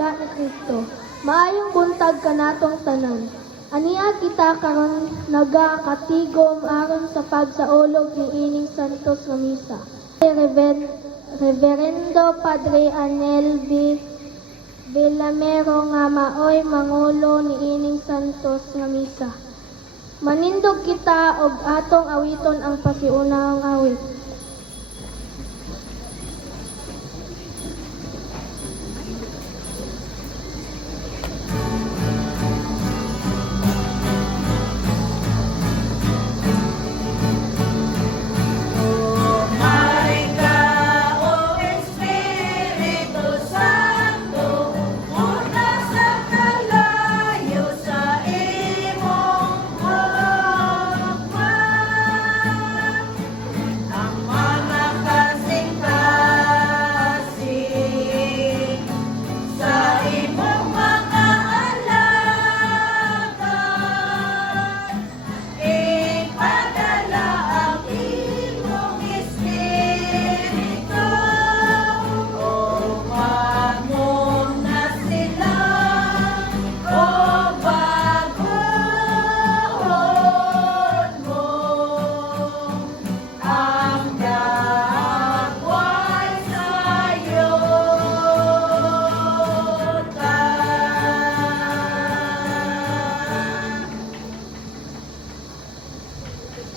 biya ni Kristo. Maayong buntag kanatong tanan. Aniya kita karon nagakatigom aron sa pagsaulog ni ining santos nga misa. Reverendo Padre Anel B. Villamero nga maoy mangulo ni ining santos nga misa. Manindog kita og atong awiton ang pasiunahang awit.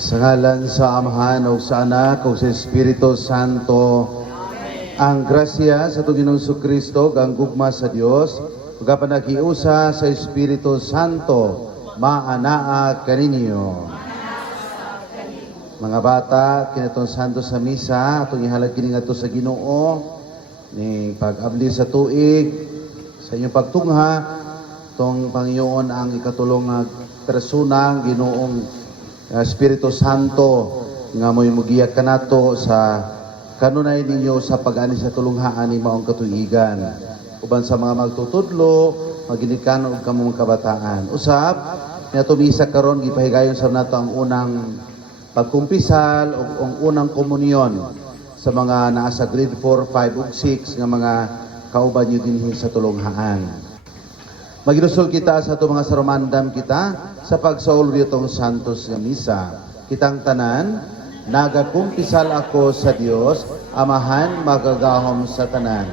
Sa ngalan sa Amahan o sa Anak o sa Espiritu Santo, Amen. Ang grasya sa Ginoong Kristo, ang gugma sa Dios, pagkapanagiusa sa Espiritu Santo, maanaa kaninyo. Mga bata, kinatong santo sa misa, atong ihalag kini ngadto sa Ginoo, ni pag-abli sa tuig, sa inyong pagtungha, tong Panginoon ang ikatulong nga persona, Ginoong Espiritu Santo nga mo'y mugiyak kanato sa kanunay ninyo sa pag-ani sa tulunghaan ni maong katuigan. Uban sa mga magtutudlo, maginikan og kamong kabataan. Usab, nato misa karon gipahigayon sa nato ang unang pagkumpisal o ang unang komunyon sa mga naa sa grade 4, 5 ug 6 nga mga kauban nyo dinhi sa tulunghaan. Magirusol kita sa itong mga sarumandam kita sa pagsaul itong santos nga misa. Kitang tanan, nagakumpisal ako sa Dios, Amahan magagahom sa tanan.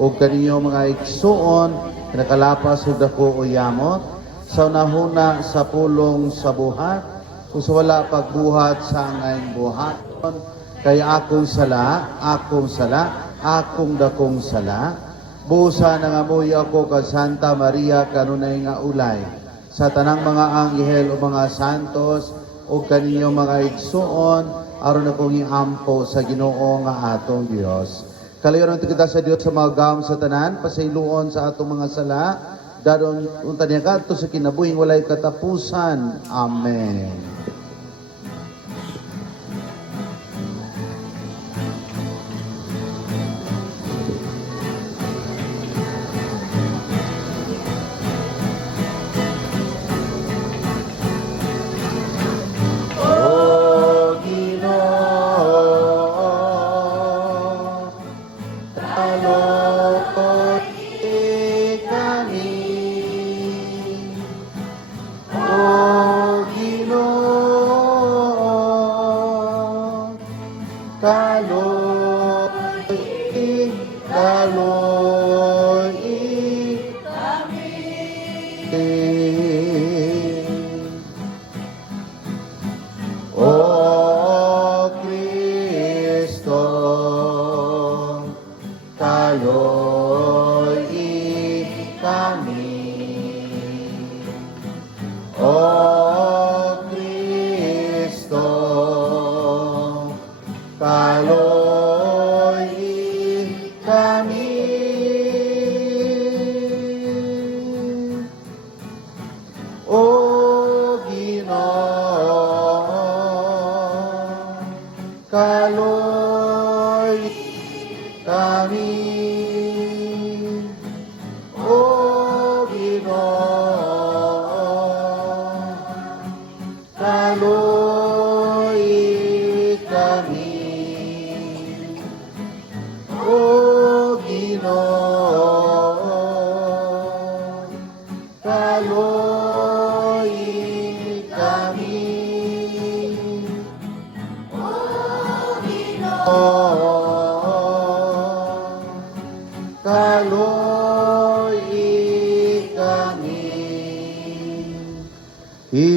O kaninyo mga iksuon, nakalapas ug dako o yamot, sa unahuna sa pulong sa buhat, kung sa wala pagbuhat sa ngayon buhaton, kay akong sala, akong dakong sala, busa nangamuy ako ka Santa Maria kanunay nga ulay. Sa tanang mga anghel o mga santos o kaninyo mga igsuon, aron akong iampo sa Ginoo nga atong Dios. Kalayon kita sa Dios sa mga gawom sa tanan, pasayloon sa atong mga sala, dadon unta niya kadto sa kinabuhing walay katapusan. Amen. Kami, O Ginoo.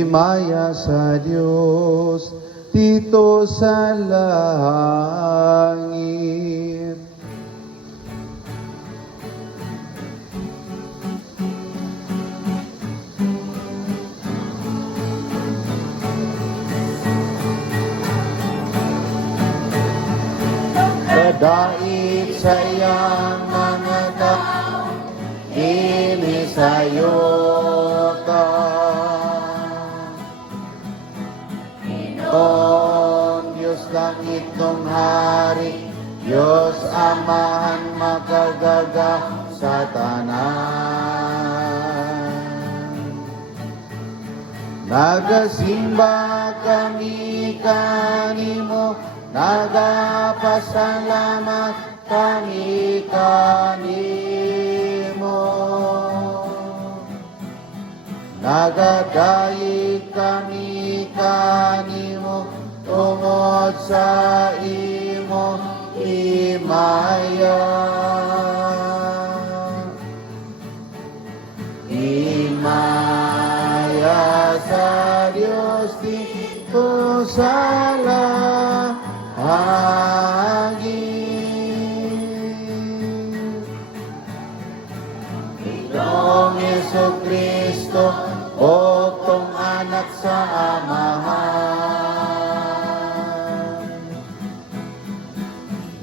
Himaya sa Diyos dito sa langit. Kadait sa iyang mga tao, inisayo ka. Panginoon, Diyos langit ng hari, Diyos Amahan makagaga sa tanan. Nagasimba kami kanimo, nagapasalamat kami kanimo. Nagadayeg kami kanimo tungod sa imo himaya. Himaya sa Diyos dito sa langit. Itong Jesucristo, o tong anak sa Amahan.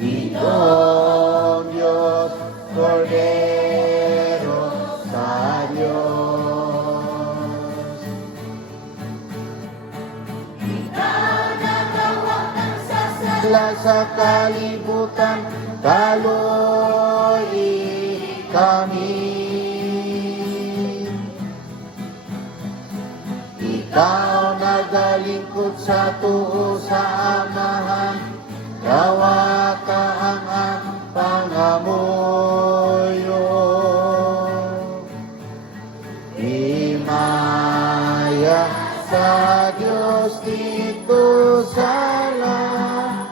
Ginoong Diyos, Cordero sa Diyos. Ikaw nagawa ng sasala sa kalibutan, kaloy kami. Ikaw nagalingkod sa tuo sa Amahan, kawata ang pangamuyo. Himaya sa Diyos dito sa langit.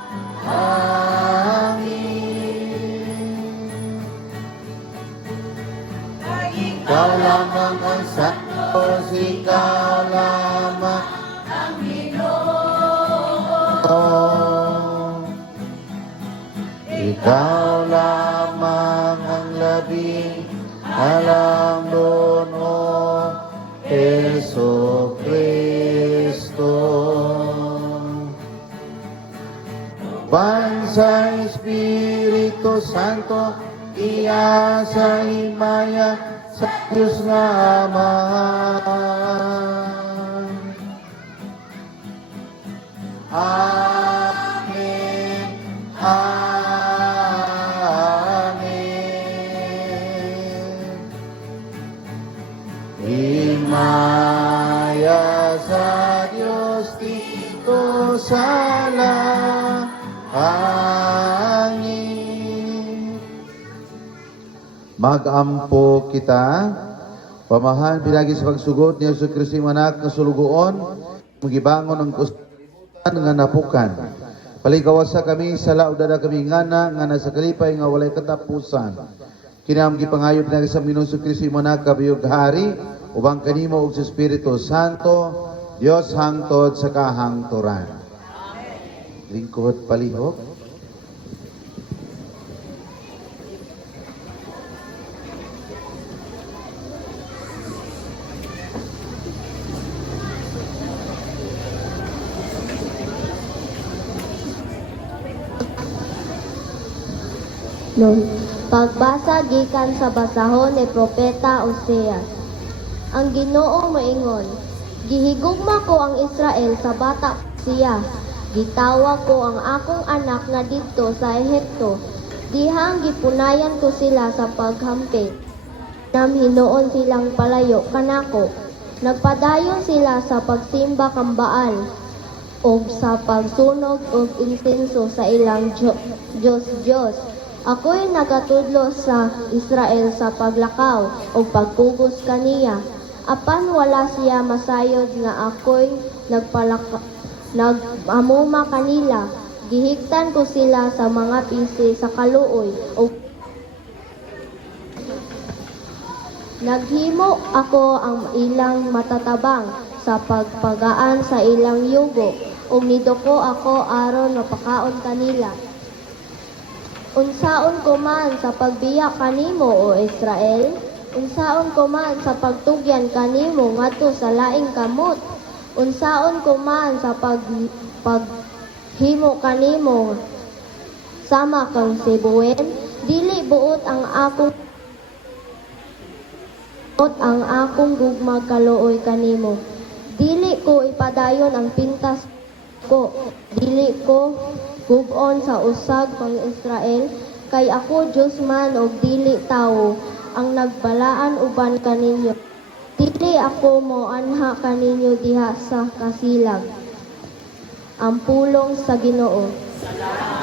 Ikaw lamang ang Santos, ikaw lamang ang Ginoo. Ikaw lamang ang labing alam doon, O Jesu Kristo. Bansa Espiritu Santo, iya sa himaya sa Diyos nga Amahan. Amen. Amen. Himaya sa Diyos dito sa langit. Magampo kita, pamahan pinagi sa pagsugod ni Yesu Kristo manak na sulugoon, magibangon ang kusutan nga napukan. Paligawasa kami sa laudada kami ngana nga nasa kalipay nga walay katapusan. Kinam gipangayo pinagi sa Minuso Kristo manak kabiyog hari, ubang kanimo ug sa Espiritu Santo, Dios hangtod sa kahangturan. Lingkod palihog. Nun, pagbasa gikan sa basahon ni Propeta Oseas. Ang Ginoo moingon, gihigugma ko ang Israel sa bata siya. Gitawa ko ang akong anak nga didto sa Ehipto. Dihang gipunayan ko sila sa paghampi. Namhinoon silang palayo kanako. Nagpadayon sila sa pagsimba kang Baal o sa pagsunog og insenso sa ilang Diyos. Ako'y nagatudlo sa Israel sa paglakaw o pagkugos kaniya. Apan wala siya masayod nga ako'y nag-amuma kanila. Gihigtan ko sila sa mga pisi sa kaluoy o naghimo ako ang ilang matatabang sa pagpagaan sa ilang yugo, ug niduko ako aron mapakaon kanila. Unsaon ko man sa pagbiya kanimo o Israel, unsaon ko man sa pagtugyan kanimo ngadto sa laing kamot, unsaon ko man sa paghimo kanimo sama kang sibuin, dili buot ang akong gugmag kaluoy kanimo. Dili ko ipadayon ang pintas ko, dili ko gug-on sa usag pang Israel, kay ako Diyos man og dili tawo, ang nagbalaan uban kaninyo. Dili ako mo anha kaninyo diha sa kasilag. Ang pulong sa Ginoo. Alleluia.